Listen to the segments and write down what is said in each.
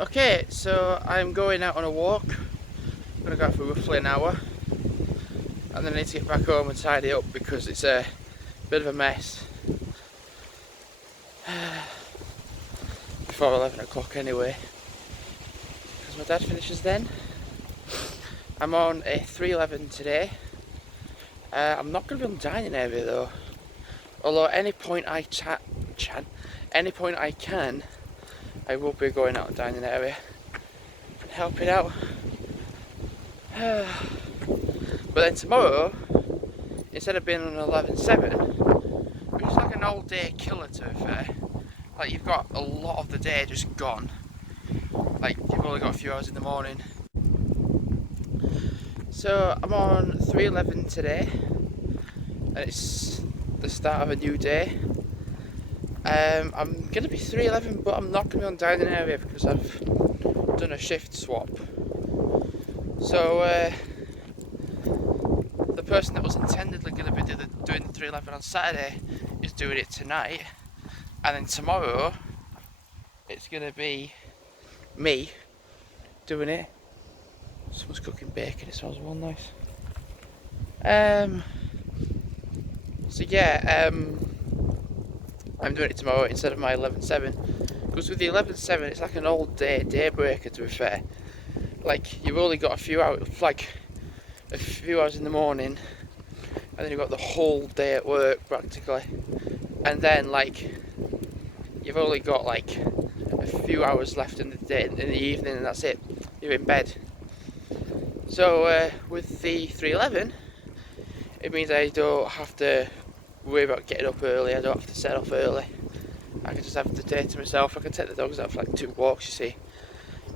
Okay, so I'm going out on a walk. I'm going to go out for roughly an hour. And then I need to get back home and tidy up because it's a bit of a mess. Before 11 o'clock anyway. Because my dad finishes then. I'm on a 311 today. I'm not going to be on the dining area though. Although at any point I can, I will be going out and dining area and helping out. But then tomorrow, instead of being on 11.7, which is like an all day killer to be fair, like you've got a lot of the day just gone. Like you've only got a few hours in the morning. So I'm on 311 today, and it's the start of a new day. I'm going to be 311, but I'm not going to be on dining area because I've done a shift swap. So the person that was intendedly going to be doing the 311 on Saturday is doing it tonight, and then tomorrow it's going to be me doing it. Someone's cooking bacon, it smells well nice. So yeah, I'm doing it tomorrow instead of my 11.7, because with the 11.7 it's like an all day breaker to be fair. Like you've only got a few hours, like a few hours in the morning, and then you've got the whole day at work practically, and then like you've only got like a few hours left in the day, in the evening, and that's it, you're in bed. So with the 311 it means I don't have to worry about getting up early, I don't have to set off early, I can just have the day to myself. I can take the dogs out for like 2 walks, you see.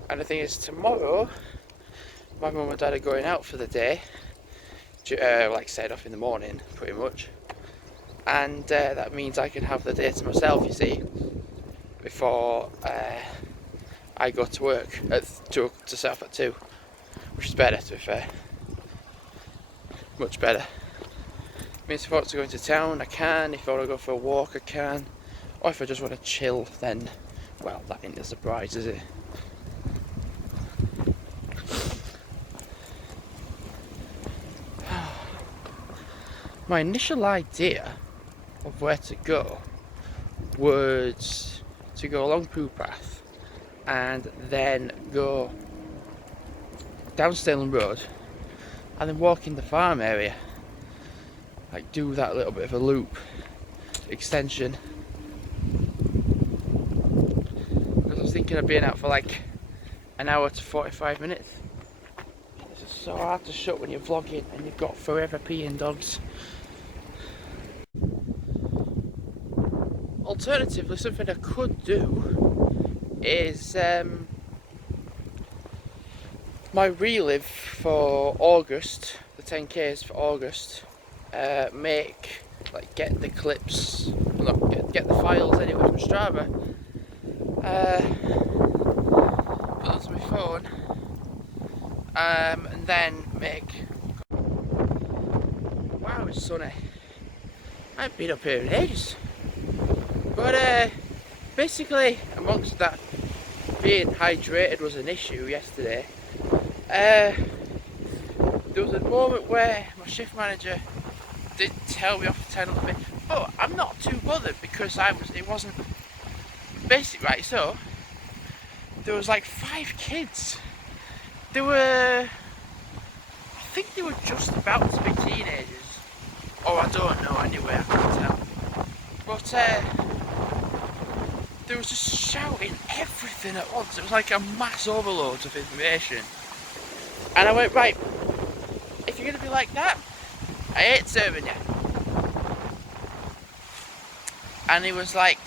And the thing is, tomorrow my mum and dad are going out for the day, like set off in the morning pretty much, and that means I can have the day to myself, you see, before I go to work to set off at 2, which is better to be fair, much better. It means if I want to go into town I can, if I want to go for a walk I can, or if I just want to chill then, well, that ain't a surprise, is it? My initial idea of where to go was to go along Poo Path and then go down Staley Road and then walk in the farm area, like do that little bit of a loop extension, because I was thinking of being out for like an hour to 45 minutes. This is so hard to shut when you're vlogging and you've got forever peeing dogs. Alternatively, something I could do is my relive for August, the 10Ks for August, get the clips, get the files anyway from Strava, put those on my phone, and then make. Wow, it's sunny. I haven't been up here in ages. But basically, amongst that, being hydrated was an issue yesterday. There was a moment where my shift manager did tell me off the 10 a little bit, but I'm not too bothered because it wasn't basic, right? So there was like 5 kids. I think they were just about to be teenagers, or I don't know anyway, I can't tell. But they was just shouting everything at once. It was like a mass overload of information. And I went, right, if you're going to be like that, I ain't serving you. And he was like,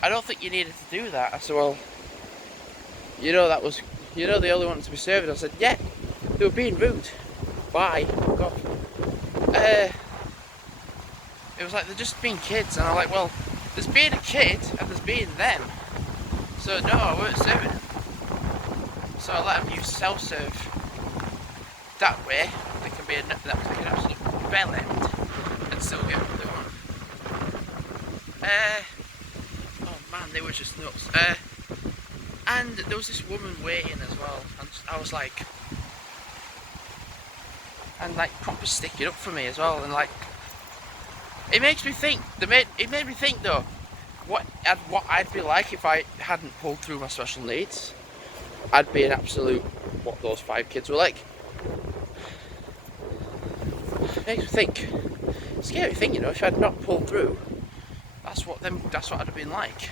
I don't think you needed to do that. I said, well, they only wanted to be serving. I said, yeah, they were being rude. Bye, fuck off. It was like they're just being kids, and I'm like, well, there's being a kid and there's being them. So no, I weren't serving them. So I let them use self-serve that way. They can be an absolute bell end and still get what they want. Oh man, they were just nuts. And there was this woman waiting as well, and I was like, and like proper sticking up for me as well, and like, it makes me think. It made me think though, what I'd be like if I hadn't pulled through my special needs. I'd be an absolute what those 5 kids were like. It makes me think. Scary thing, you know, if I'd not pulled through, that's what I'd have been like.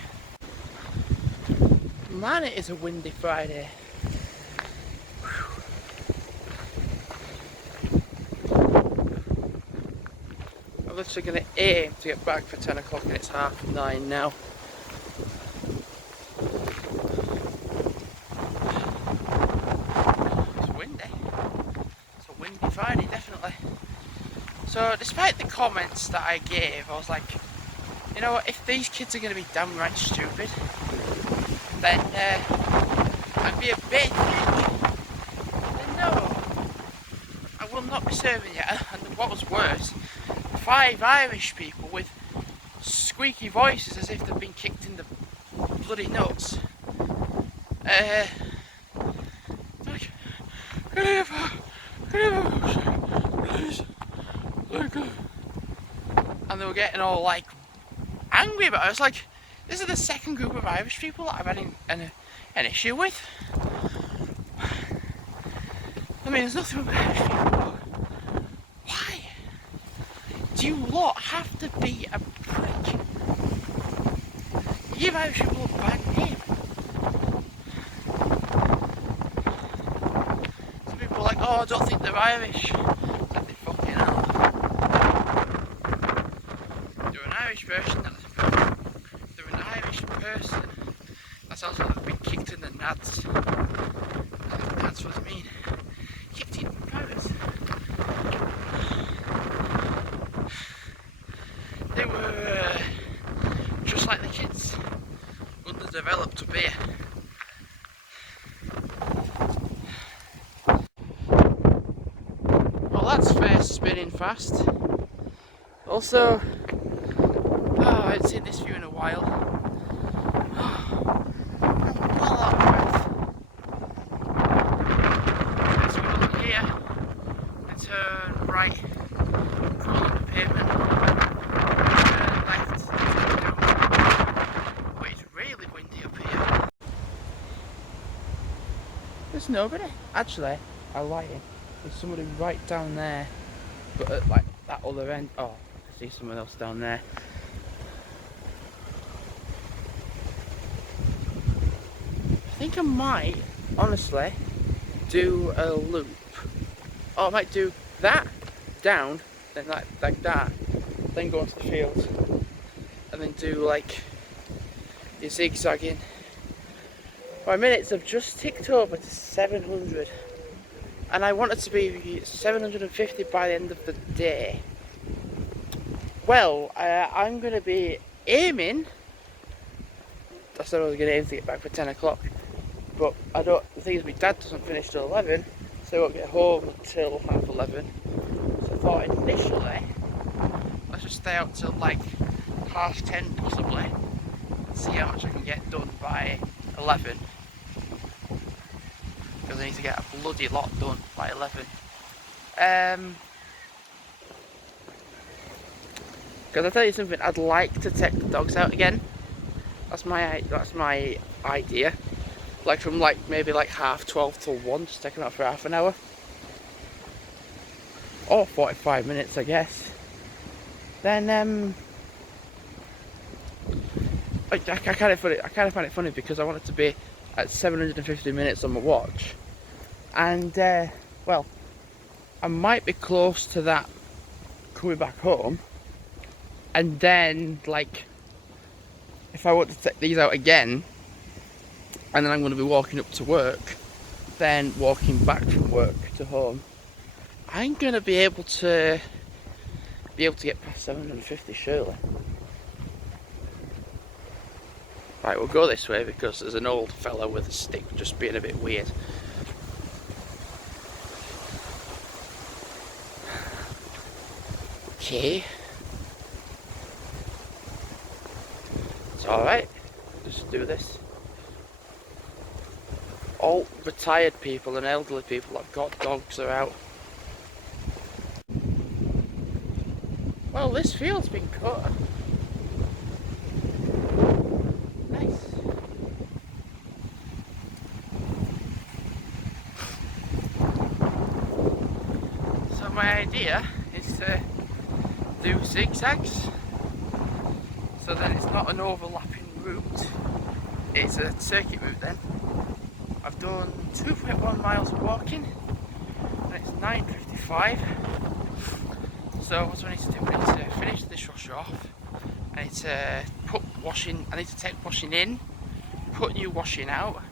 Man, it is a windy Friday. I'm literally going to aim to get back for 10 o'clock and it's 9:30 now. It's windy. It's a windy Friday, definitely. So despite the comments that I gave, I was like, you know what, if these kids are going to be downright stupid, then I'd be a bit then no, I will not be serving you. And what was worse, 5 Irish people with squeaky voices as if they've been kicked in the bloody nuts. Like, please, and they were getting all like angry about it. I was like, this is the second group of Irish people that I've had an issue with. I mean, there's nothing with Irish people. Why do you lot have to be a prick? You give Irish people a bad name. Some people are like, oh, I don't think they're Irish. Like, they fucking hell. They're an Irish version. They're an Irish person. That sounds like they've been kicked in the nads. That's what I mean. Kicked in the parrots. They were just like the kids, underdeveloped up here. Well, that's fair spinning fast. Also, I haven't seen this view in a while. I'm well out of breath. So we look here and turn right, go along the pavement, turn left, turn down. But it's really windy up here. There's nobody. Actually, I'm lying. There's somebody right down there, but at like that other end. Oh, I see someone else down there. I think I might, honestly, do a loop. Or I might do that, down, then like that, then go onto the field, and then do like your zigzagging. My minutes have just ticked over to 700, and I want it to be 750 by the end of the day. Well, I'm going to be aiming. I said I was going to aim to get back for 10 o'clock. But the thing is, my dad doesn't finish till 11, so I won't get home until 11:30. So I thought initially, let's just stay out till like 10:30 possibly, and see how much I can get done by 11. Because I need to get a bloody lot done by 11. Because I'll tell you something, I'd like to take the dogs out again. That's my idea. Like from maybe 12:30 till 1, just take them out for half an hour. Or 45 minutes, I guess. Then I kind of find it funny because I want it to be at 750 minutes on my watch, and well, I might be close to that coming back home, and then if I want to take these out again, and then I'm going to be walking up to work, then walking back from work to home, I'm going to be able to get past 750 surely. Right, we'll go this way because there's an old fella with a stick just being a bit weird. Okay. It's alright. Just do this. all retired people and elderly people that have got dogs are out. Well, this field's been cut. Nice. So my idea is to do zigzags, so then it's not an overlapping route, it's a circuit route then. I've done 2.1 miles of walking and it's 9:55. So what do I need to do? I need to finish this rush off. I need to put washing, I need to take washing in, put new washing out,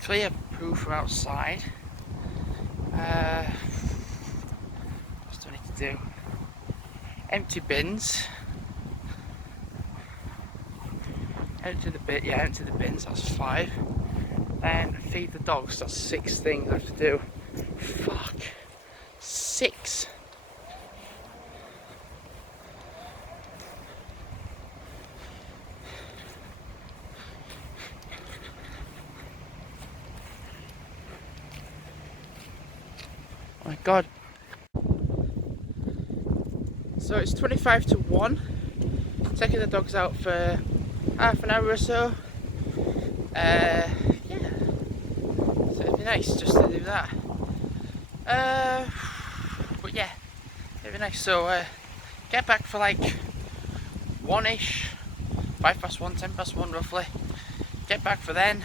clear poo from outside. What do I need to do? Empty bins. Empty the bins, that's 5. Then feed the dogs, that's 6 things I have to do. Fuck. 6. Oh my god. So it's 25 to 1. Taking the dogs out for half an hour or so. Yeah. So it'd be nice just to do that. But yeah, it'd be nice. So get back for like 1ish, 1:05, 1:10 roughly. Get back for then.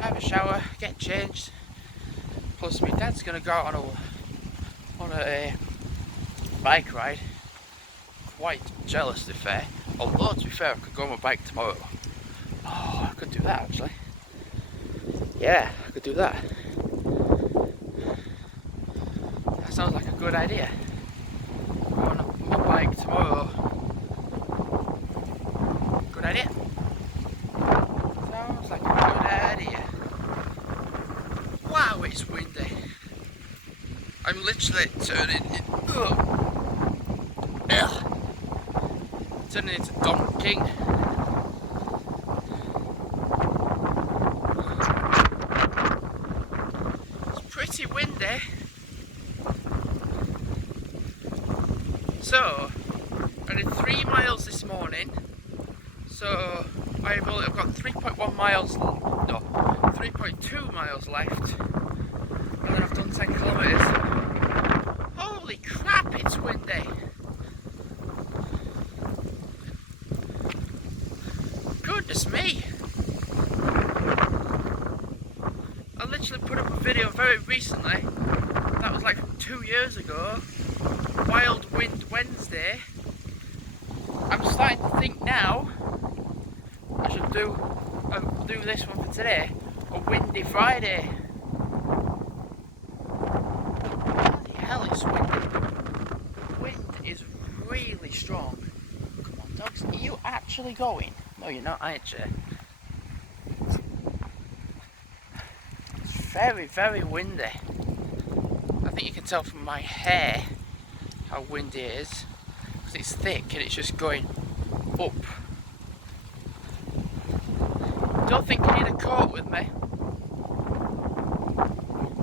Have a shower, get changed. Plus my dad's gonna go out on a bike ride. Quite jealous, to be fair. Although, to be fair, I could go on my bike tomorrow. Oh, I could do that actually. Yeah, I could do that. That sounds like a good idea. Go on my bike tomorrow. Good idea. Sounds like a good idea. Wow, it's windy. I'm literally turning into Don King. It's pretty windy. So I did 3 miles this morning. So I've got 3.1 miles, no, 3.2 miles left. And then I've done 10 kilometres. Holy crap, it's windy. Goodness me. I literally put up a video very recently, that was like from 2 years ago, Wild Wind Wednesday. I'm starting to think now I should do this one for today, a Windy Friday. Bloody hell, it's windy. The wind is really strong. Come on dogs, are you actually going? No, you're not, aren't you? It's very, very windy. I think you can tell from my hair how windy it is, because it's thick and it's just going up. Don't think you need a coat with me.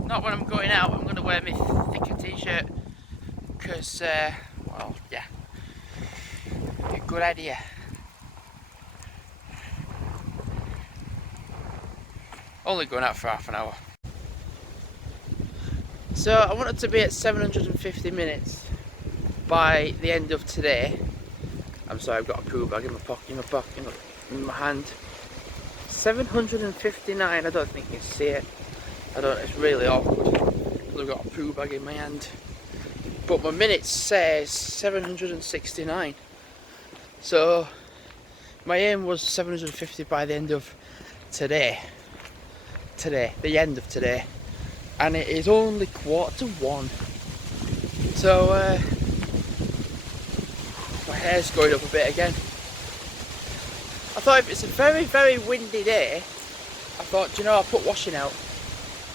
Not when I'm going out. I'm going to wear my thicker t-shirt because, well, yeah, a good idea. Only going out for half an hour. So I wanted to be at 750 minutes by the end of today. I'm sorry, I've got a poo bag in my pocket, in my hand. 759, I don't think you can see it. It's really awkward. I've got a poo bag in my hand. But my minutes says 769. So my aim was 750 by the end of today. The end of today. And it is only 1:15. So my hair's going up a bit again. I thought if it's a very, very windy day, I thought, do you know, I'll put washing out.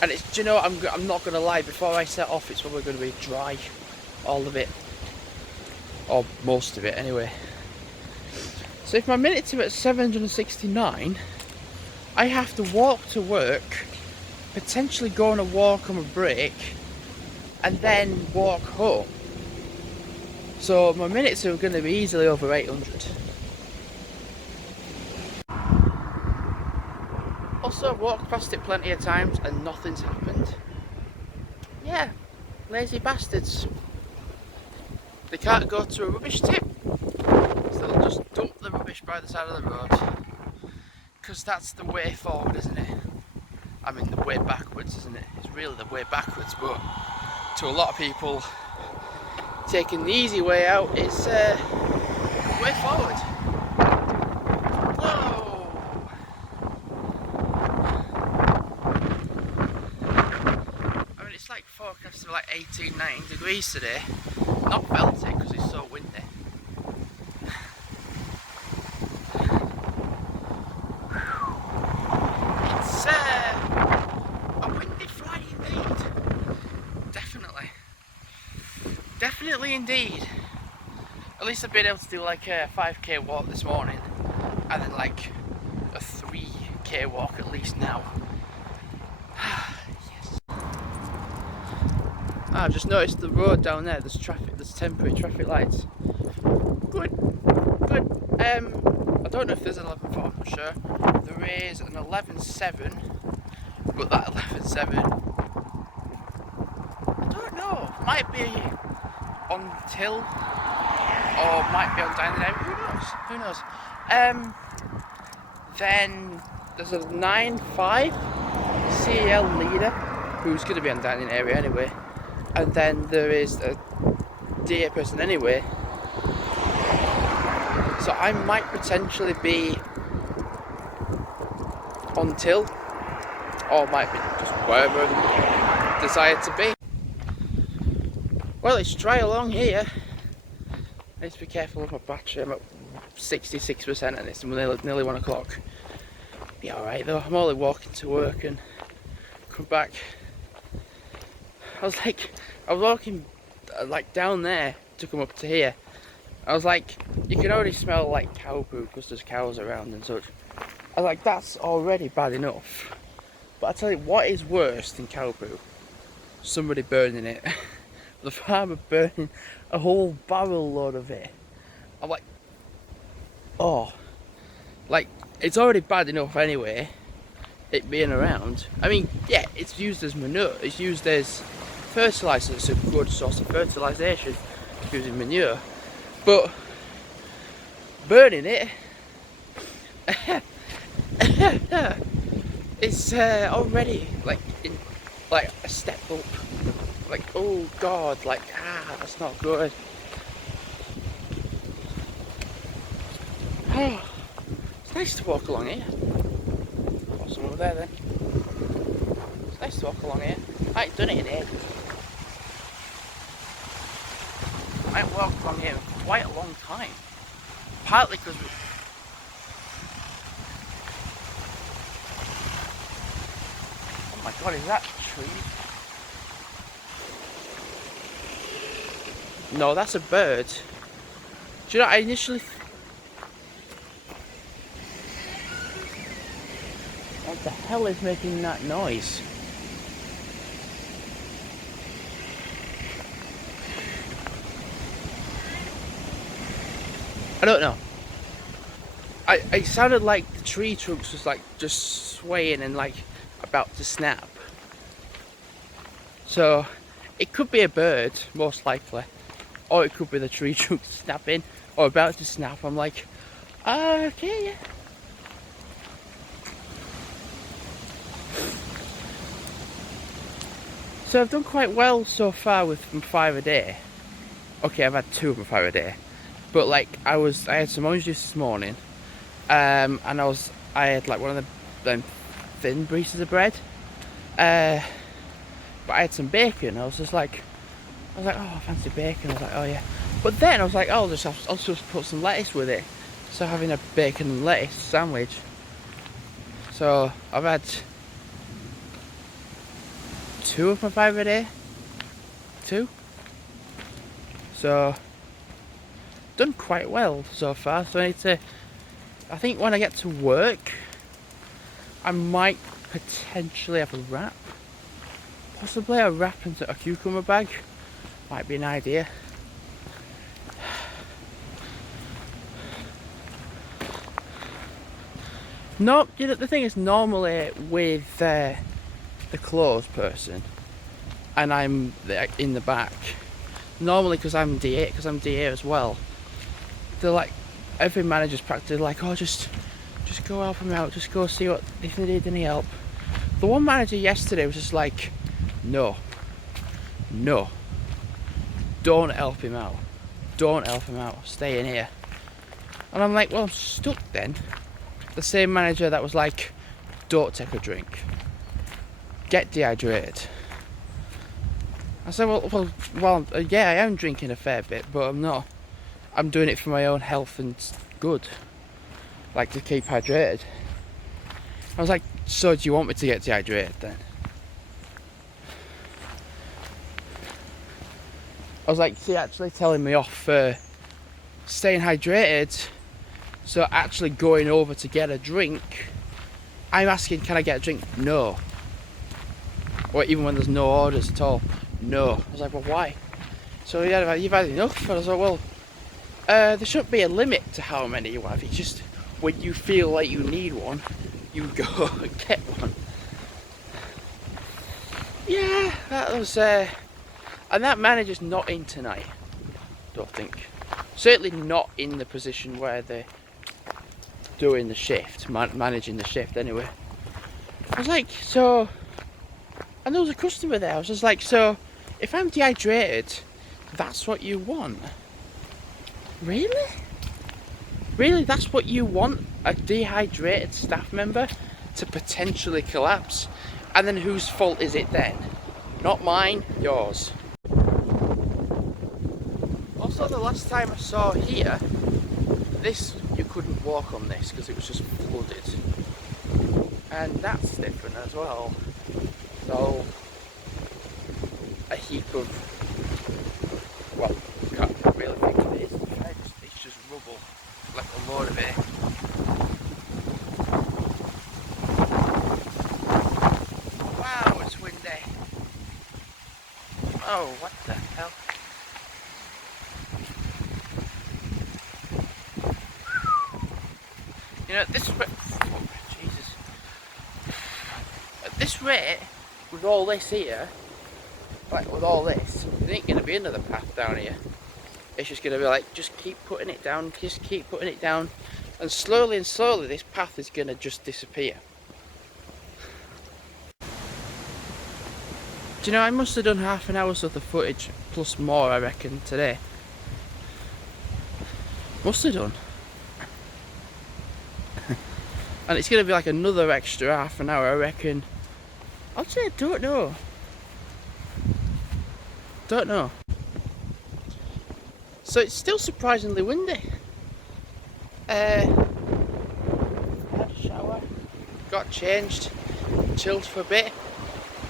And it's, do you know, I'm not going to lie, before I set off, it's probably going to be dry. All of it. Or most of it, anyway. So if my minutes are at 769, I have to walk to work potentially go on a walk on a break, and then walk home. So my minutes are going to be easily over 800. Also, I've walked past it plenty of times and nothing's happened. Yeah, lazy bastards. They can't go to a rubbish tip, so they'll just dump the rubbish by the side of the road. Because that's the way forward, isn't it? I mean, the way backwards, isn't it? It's really the way backwards, but to a lot of people, taking the easy way out is the way forward. Whoa! I mean, it's like forecast of like 18, 19 degrees today. Not felt it because it's so windy. It's a windy Friday indeed. Definitely. Definitely indeed. At least I've been able to do like a 5k walk this morning, and then like a 3k walk at least now. Yes. I've just noticed the road down there, there's traffic, there's temporary traffic lights. Good, good. I don't know if there's an 11.4, I'm not sure. There is an 11.7, but that 11.7, I don't know, might be on till, or might be on down the area, who knows? Then there's a 9.5 CL leader, who's going to be on down in the area anyway. And then there is a DA person anyway. So I might potentially be on till, or might be just wherever I desire to be. Well, it's dry along here. I need to be careful with my battery. I'm at 66% and it's nearly 1 o'clock. Be alright though. I'm only walking to work and come back. I was walking like down there to come up to here. I was like, you can already smell like cow poo because there's cows around and such. I was like, that's already bad enough. But I tell you, what is worse than cow poo? Somebody burning it. The farmer burning a whole barrel load of it. I'm like, oh, like it's already bad enough anyway, it being around. I mean, yeah, it's used as manure, it's used as fertiliser, it's a good source of fertilisation using manure, but burning it, it's already like a step up. Like, oh god, like, that's not good. It's nice to walk along here. Got some over there then. It's nice to walk along here. I ain't done it in ages. I ain't walked along here for quite a long time. Partly because oh my god, is that tree? No, that's a bird. Do you know, I initially... What the hell is making that noise? I don't know. It sounded like the tree trunks was like just swaying and like about to snap. So, it could be a bird, most likely. Or it could be the tree trunk snapping, or about to snap. I'm like, okay, yeah. So I've done quite well so far with from 5 a day. Okay, I've had 2 of them 5 a day. But like, I had some orange juice this morning, and I had like one of them thin pieces of bread. But I had some bacon. I was like, oh, I fancy bacon. I was like, oh yeah. But then I was like, oh, I'll just put some lettuce with it. So having a bacon and lettuce sandwich. So I've had 2 of my 5 a day. 2. So done quite well so far. So I think when I get to work, I might potentially have a wrap. Possibly a wrap into a cucumber bag. Might be an idea. No, you know, the thing is, normally with the clothes person, and I'm in the back, normally because I'm DA as well, they're like, every manager's practically like, oh, just go help him out, just go see what, if they need any help. The one manager yesterday was just like, no, don't help him out, stay in here. And I'm like, well, I'm stuck then. The same manager that was like, don't take a drink, get dehydrated. I said, well, yeah, I am drinking a fair bit, but I'm doing it for my own health and good, like to keep hydrated. I was like, so do you want me to get dehydrated then? I was like, see, actually telling me off for staying hydrated, so actually going over to get a drink, I'm asking, can I get a drink? No. Or even when there's no orders at all, no. I was like, well, why? So yeah, you've had enough. And I was like, well, there shouldn't be a limit to how many you have. It's just when you feel like you need one, you go and get one. Yeah, that was, and that manager's not in tonight, don't think. Certainly not in the position where they're doing the shift, managing the shift anyway. I was like, so, and there was a customer there, I was just like, so, if I'm dehydrated, that's what you want? Really? Really, that's what you want? A dehydrated staff member to potentially collapse? And then whose fault is it then? Not mine, yours. Also, the last time I saw here, this, you couldn't walk on this because it was just flooded. And that's different as well. So, a heap of, well, I can't really think of it. It's just rubble, like a load of it. Wow, it's windy. Oh, what the hell? You know, at this rate, oh, Jesus. At this rate, with all this here, like with all this, there ain't going to be another path down here. It's just going to be like, just keep putting it down, just keep putting it down, and slowly this path is going to just disappear. Do you know, I must have done half an hour's worth of footage, plus more I reckon, today. Must have done. And it's going to be like another extra half an hour, I reckon. Actually, I don't know. Don't know. So it's still surprisingly windy. Had a shower, got changed, chilled for a bit.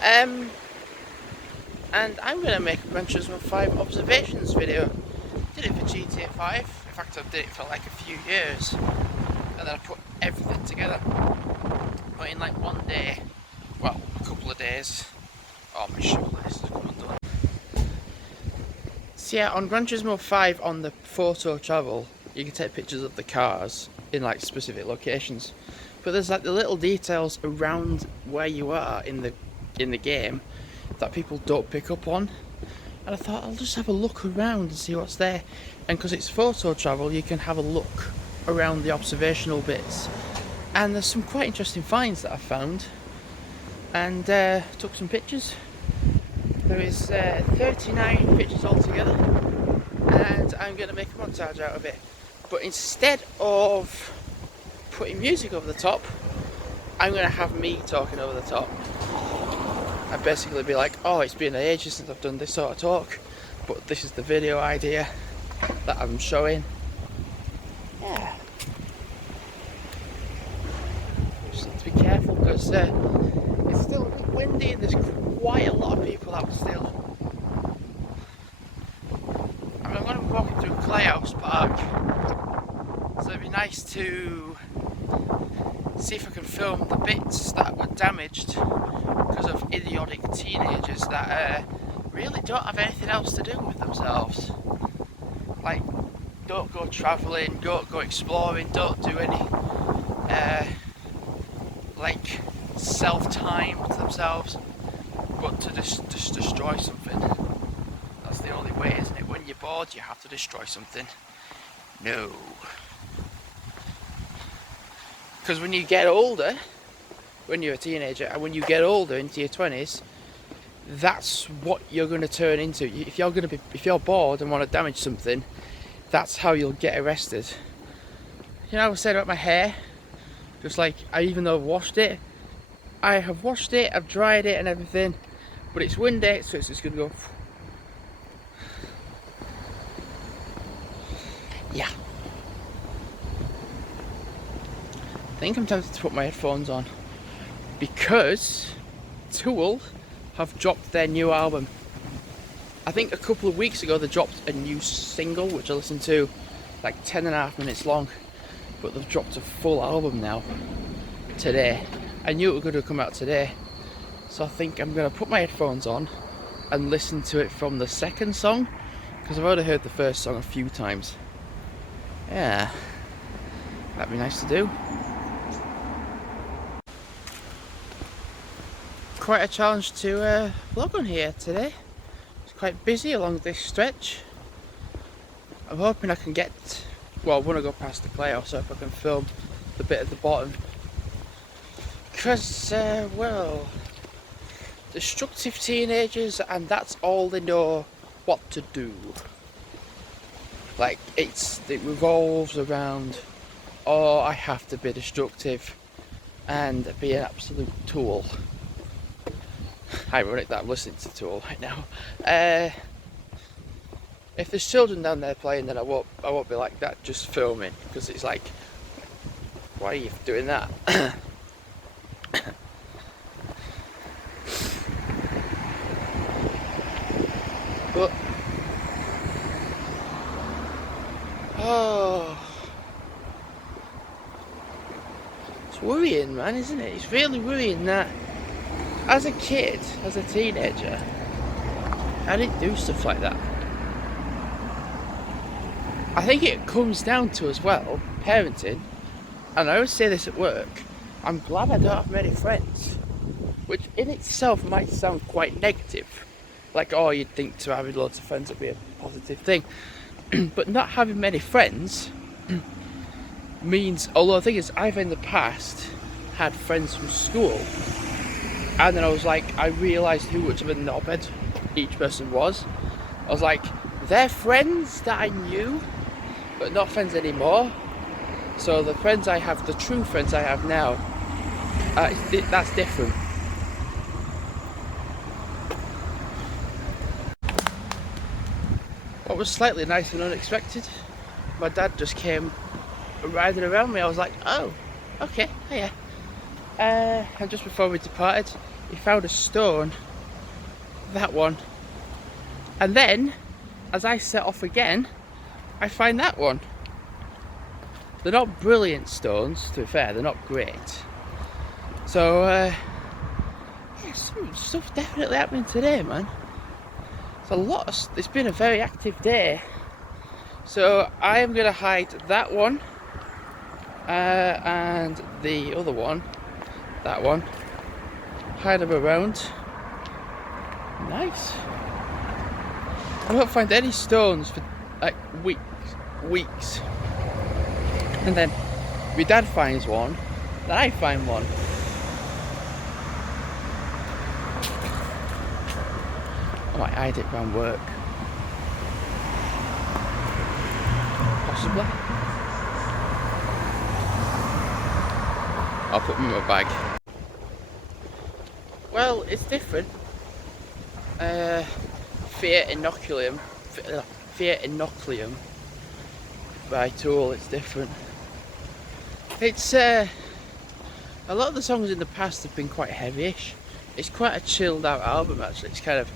And I'm going to make a Gran Turismo 5 observations video. Did it for GTA 5. In fact, I did it for like a few years. And then I put everything together. But in like one day, well, a couple of days. Oh, my shoelace has come undone. So yeah, on Gran Turismo 5 on the photo travel, you can take pictures of the cars in like specific locations. But there's like the little details around where you are in the game that people don't pick up on. And I thought I'll just have a look around and see what's there. And because it's photo travel, you can have a look around the observational bits. And there's some quite interesting finds that I found. And took some pictures. There is 39 pictures altogether. And I'm going to make a montage out of it. But instead of putting music over the top, I'm going to have me talking over the top. I'd basically be like, oh, it's been ages since I've done this sort of talk, but this is the video idea that I'm showing. Yeah. Just have to be careful because it's still a bit windy and there's quite a lot of people out still. I mean, I'm going to be walking through Clayhouse Park, so it'd be nice to see if I can film the bits that were damaged because of idiotic teenagers that really don't have anything else to do with themselves. Like, don't go travelling, don't go exploring, don't do any like self-time to themselves, but to just destroy something. That's the only way, isn't it? When you're bored, you have to destroy something. No. Because when you get older, when you're a teenager, and when you get older into your 20s, that's what you're going to turn into. If you're bored and want to damage something, that's how you'll get arrested. You know, I was saying about my hair, just like, even though I've washed it, I've dried it and everything, but it's windy, so it's just going to go. Yeah. I think I'm tempted to put my headphones on because Tool have dropped their new album. I think a couple of weeks ago they dropped a new single which I listened to, like 10.5 minutes long, but they've dropped a full album now today. I knew it was going to come out today, so I think I'm going to put my headphones on and listen to it from the second song, because I've already heard the first song a few times. Yeah, that'd be nice to do. Quite a challenge to vlog on here today. It's quite busy along this stretch. I'm hoping I can get, well, I want to go past the clay, so if I can film the bit at the bottom. Because, well, destructive teenagers, and that's all they know what to do. Like, it revolves around, oh, I have to be destructive and be an absolute tool. Ironic that I'm listening to Tool right now. If there's children down there playing, then I won't be like that, just filming, because it's like, why are you doing that? But oh, it's worrying, man, isn't it? It's really worrying that as a kid, as a teenager, I didn't do stuff like that. I think it comes down to, as well, parenting. And I always say this at work, I'm glad I don't have many friends, which in itself might sound quite negative. Like, oh, you'd think to having loads of friends would be a positive thing. But not having many friends means, although the thing is, I've in the past had friends from school, and then I was like, I realised who much of a knobhead each person was. I was like, they're friends that I knew, but not friends anymore. So the friends I have, the true friends I have now, that's different. What was slightly nice and unexpected, my dad just came riding around me. I was like, oh, okay, hiya. And just before we departed, he found a stone, that one, and then as I set off again, I find that one. They're not brilliant stones, to be fair, they're not great. So yeah, some stuff definitely happening today, man. It's been a very active day. So I am going to hide that one and the other one, that one, hide them around. Nice. I don't find any stones for like weeks. And then my dad finds one, then I find one. I might hide it around work. Possibly. I'll put them in my bag. Well, it's different. Fear Inoculum by Tool, it's different. It's a lot of the songs in the past have been quite heavyish. It's quite a chilled out album actually. It's kind of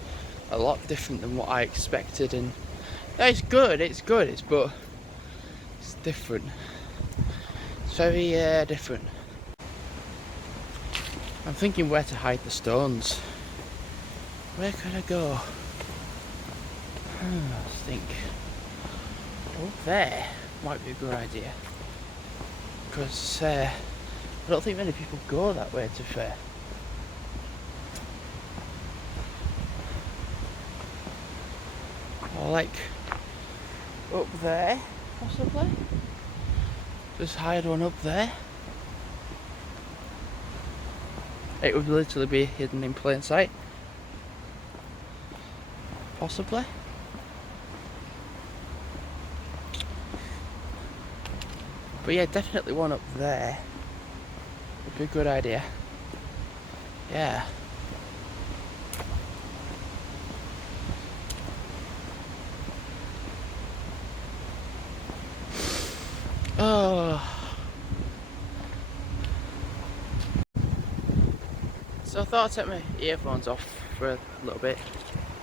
a lot different than what I expected, and no, it's good, but it's different. It's very different. I'm thinking where to hide the stones. Where could I go? Let's think. Up there might be a good idea. Because I don't think many people go that way, to be fair. Or like up there, possibly. Just hide one up there. It would literally be hidden in plain sight. Possibly. But yeah, definitely one up there would be a good idea. Yeah. Oh. So I thought I'd take my earphones off for a little bit,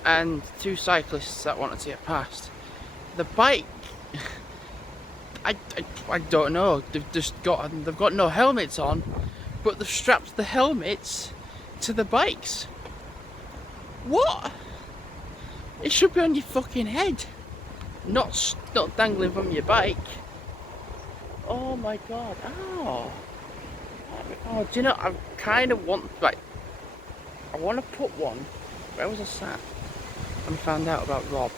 and two cyclists that wanted to get past. The bike, I don't know. They've got no helmets on, but they've strapped the helmets to the bikes. What? It should be on your fucking head, not dangling from your bike. Oh my god! Oh, do you know? I kind of want I want to put one. Where was I sat? And found out about Rob,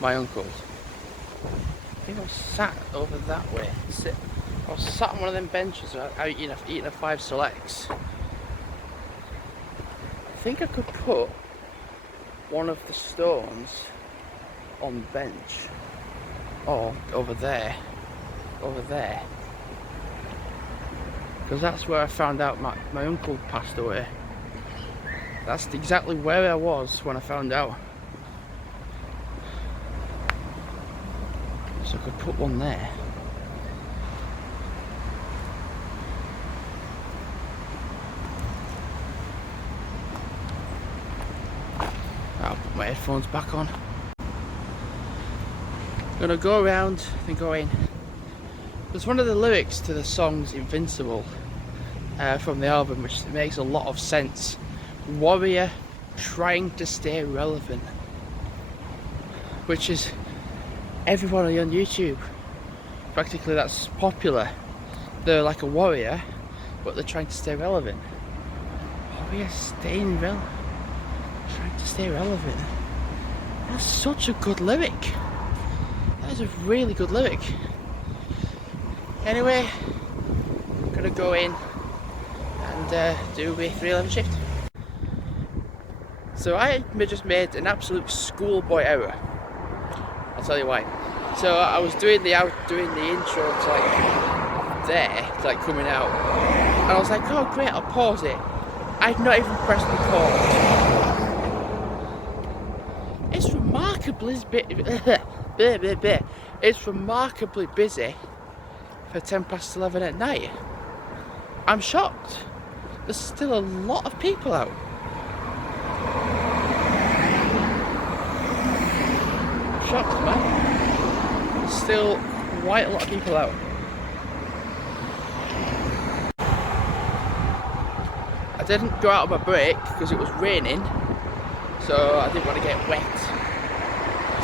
my uncle. I think I was sat over that way. I was sat on one of them benches out eating a 5 selects. I think I could put one of the stones on the bench. Or over there. Over there. Because that's where I found out my uncle passed away. That's exactly where I was when I found out. So I could put one there. I'll put my headphones back on. Gonna go around and go in. There's one of the lyrics to the song's Invincible from the album, which makes a lot of sense. Warrior trying to stay relevant, which is everyone on YouTube practically that's popular. They're like a warrior, but they're trying to stay relevant. Warrior staying relevant, trying to stay relevant. That's such a good lyric. That is a really good lyric. Anyway, I'm gonna go in and do a 311 shift. So I just made an absolute schoolboy error. I'll tell you why. So I was doing the intro to like there, to like coming out, and I was like, oh great, I'll pause it. I'd not even pressed record. It's remarkably busy for 11:10 at night. I'm shocked. There's still a lot of people out. Shocked, man. Still quite a lot of people out. I didn't go out on my break because it was raining, so I didn't want to get wet.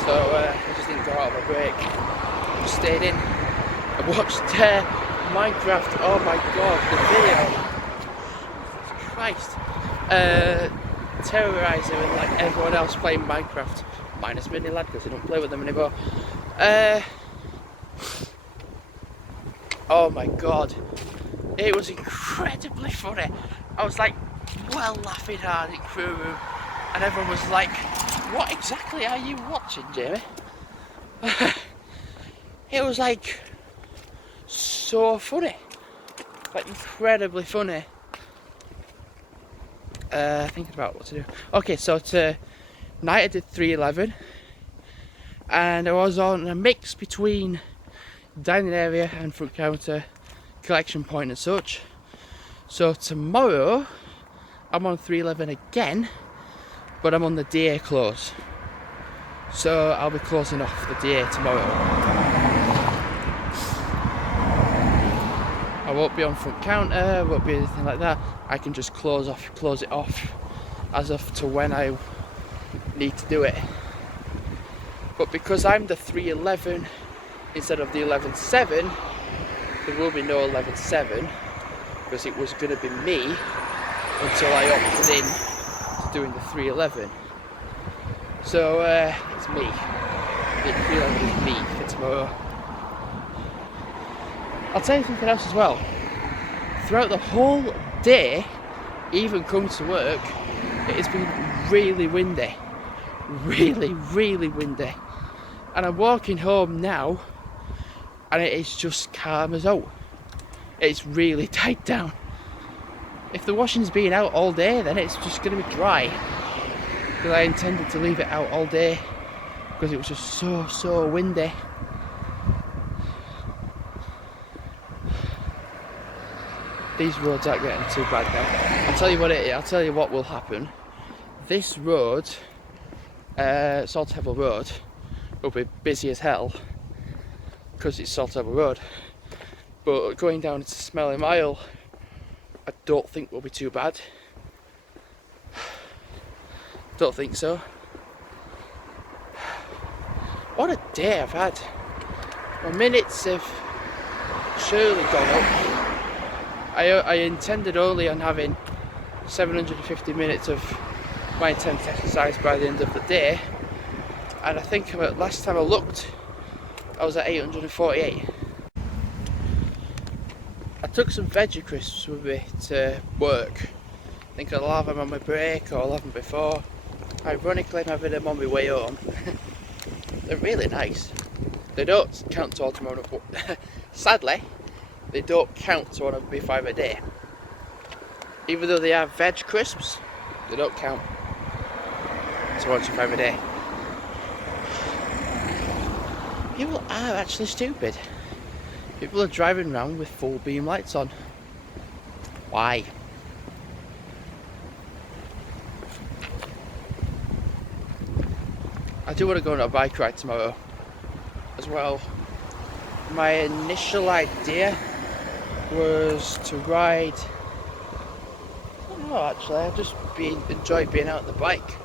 So I just didn't go out on my break. Just stayed in. I watched Minecraft. Oh my god, the video. Christ. Terrorising with like everyone else playing Minecraft. Minus Mini Lad because I don't play with them anymore. Oh my god. It was incredibly funny. I was like, well, laughing hard in crew room. And everyone was like, what exactly are you watching, Jamie? It was like so funny. Like incredibly funny. Thinking about what to do. Okay, so tonight I did 311 and I was on a mix between dining area and front counter, collection point and such. So tomorrow I'm on 311 again, but I'm on the DA close. So I'll be closing off the DA tomorrow. I won't be on front counter, won't be anything like that. I can just close it off as of to when I need to do it. But because I'm the 311 instead of the 11.7, there will be no 11.7 because it was going to be me until I opted in to doing the 311. So it's me. The 311 is me for tomorrow. I'll tell you something else as well. Throughout the whole day, even come to work, it has been really windy. Really, really windy. And I'm walking home now, and it is just calm as out. It's really tied down. If the washing's been out all day, then it's just going to be dry. Because I intended to leave it out all day, because it was just so windy. These roads aren't getting too bad now. I'll tell you what it is. I'll tell you what will happen. This road, Saltable Road, will be busy as hell because it's Saltable Road. But going down into Smelly Mile, I don't think will be too bad. Don't think so. What a day I've had. My minutes have surely gone up. I intended only on having 750 minutes of my intense exercise by the end of the day, and I think last time I looked I was at 848. I took some veggie crisps with me to work. I think I'll have them on my break or I'll have them before. Ironically, I'm having them on my way home. They're really nice. They don't count towards my sadly, they don't count towards my B5 a day. Even though they are veg crisps, they don't count towards your 5 a day. People are actually stupid. People are driving around with full beam lights on. Why? I do want to go on a bike ride tomorrow as well. My initial idea was to ride, I don't know actually, I just enjoy being out on the bike.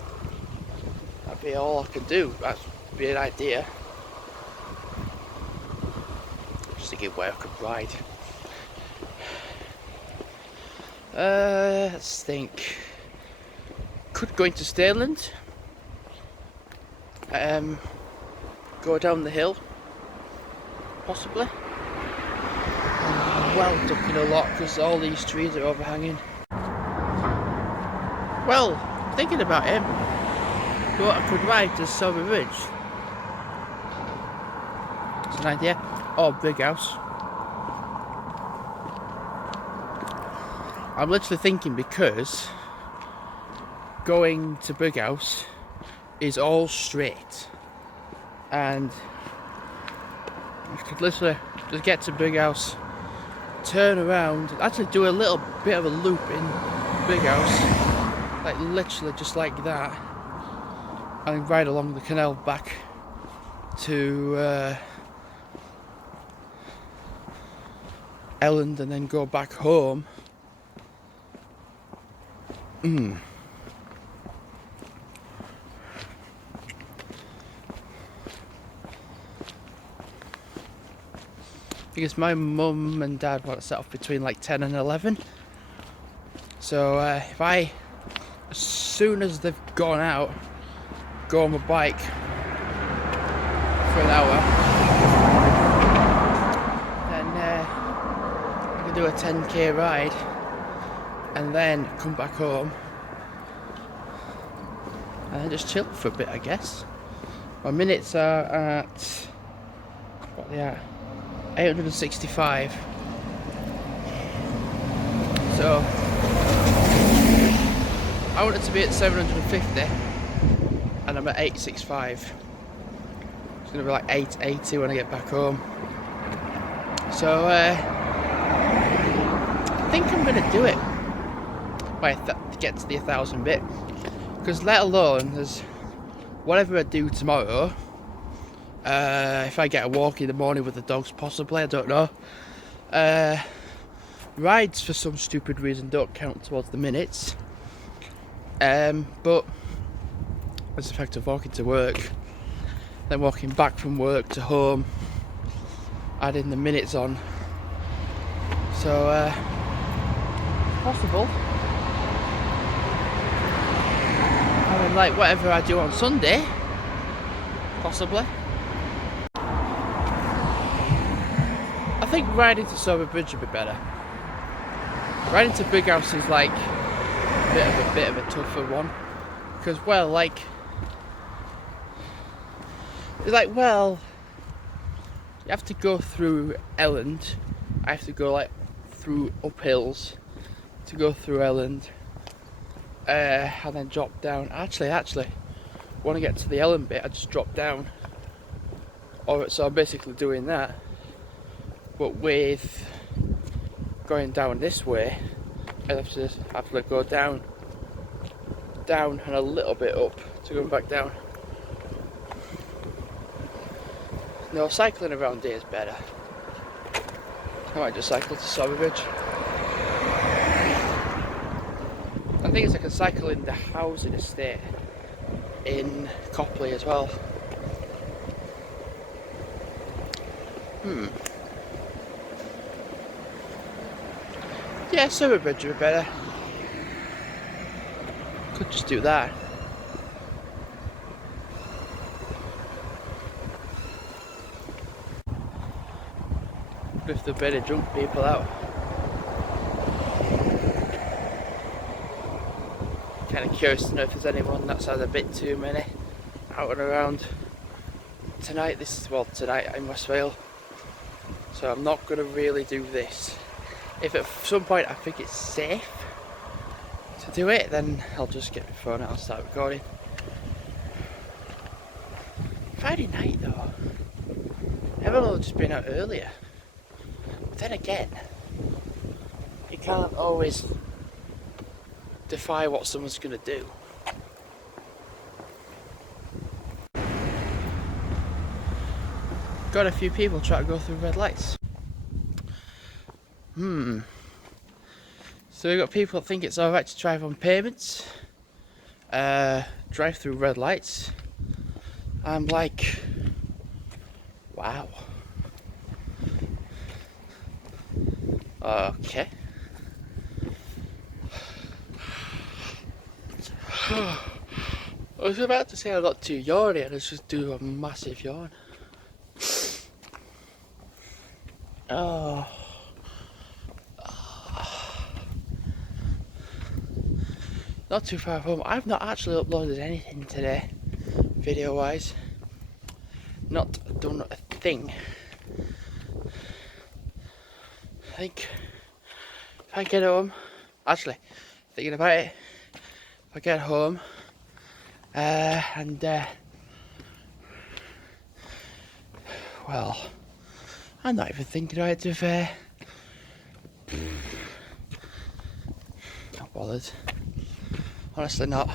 That'd be all I could do, that'd be an idea. Just thinking where I could ride. Let's think. Could go into Stairland. Go down the hill. Possibly. Well, ducking a lot because all these trees are overhanging. Well, thinking about it, what I could ride to Silver Ridge. It's an idea. Or Big House. I'm literally thinking because going to Big House is all straight, and you could literally just get to Big House, turn around, actually do a little bit of a loop in Big House, like literally just like that, and ride along the canal back to Elland and then go back home. Because my mum and dad want to set off between like 10 and 11. So if I, as soon as they've gone out, go on my bike for an hour, then I can do a 10k ride and then come back home and then just chill for a bit, I guess. My minutes are at, what are they at? 865. So I want it to be at 750 and I'm at 865. It's gonna be like 880 when I get back home. So I think I'm gonna do it by get to the 1,000 bit, because let alone there's whatever I do tomorrow. If I get a walk in the morning with the dogs, possibly, I don't know. rides for some stupid reason don't count towards the minutes. But as the fact of walking to work, then walking back from work to home, adding the minutes on. So possible. I mean, like whatever I do on Sunday, possibly. I think riding to Sober Bridge would be better. Riding to Big House is like a bit of a tougher one, because you have to go through Elland. I have to go like through uphills to go through Elland, and then drop down. Actually, when I get to the Elland bit, I just drop down. So I'm basically doing that, but with going down this way, I have to go down and a little bit up to go back down. No, cycling around here is better. I might just cycle to Soberbridge. I think I can cycle in the housing estate in Copley as well. Yeah, Soberbridge would be better. Could just do that. If there are better drunk people out. Kind of curious to know if there's anyone that's had a bit too many out and around tonight. Tonight in West Vale. So I'm not going to really do this. If at some point I think it's safe to do it, then I'll just get my phone out and start recording. Friday night though, everyone will just been out earlier. But then again, you can't always defy what someone's going to do. Got a few people try to go through red lights. So we've got people that think it's alright to drive on pavements, drive through red lights. I'm like, wow. Okay. I was about to say I got too yawny and let's just do a massive yawn. Oh. Not too far home. I've not actually uploaded anything today, video wise. Not done a thing. I think if I get home, actually thinking about it, if I get home well, I'm not even thinking about it to be fair. Not bothered. Honestly not.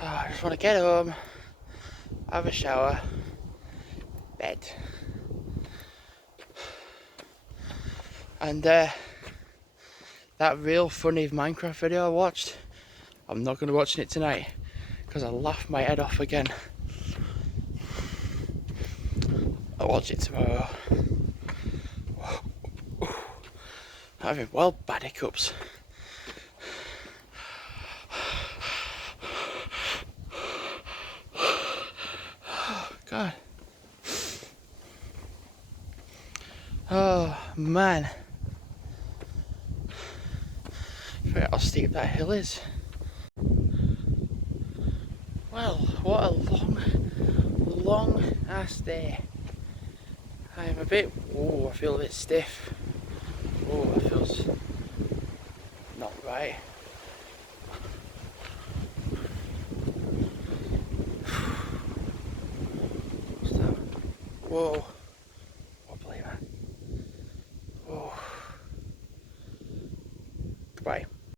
I just want to get home, have a shower, bed. And that real funny Minecraft video I watched, I'm not going to be watching it tonight because I laughed my head off again. I'll watch it tomorrow. I'm having wild bad hiccups. God. Oh man. I forget how steep that hill is. Well, what a long ass day. I am a bit, I feel a bit stiff. It feels not right. What's that? Whoa.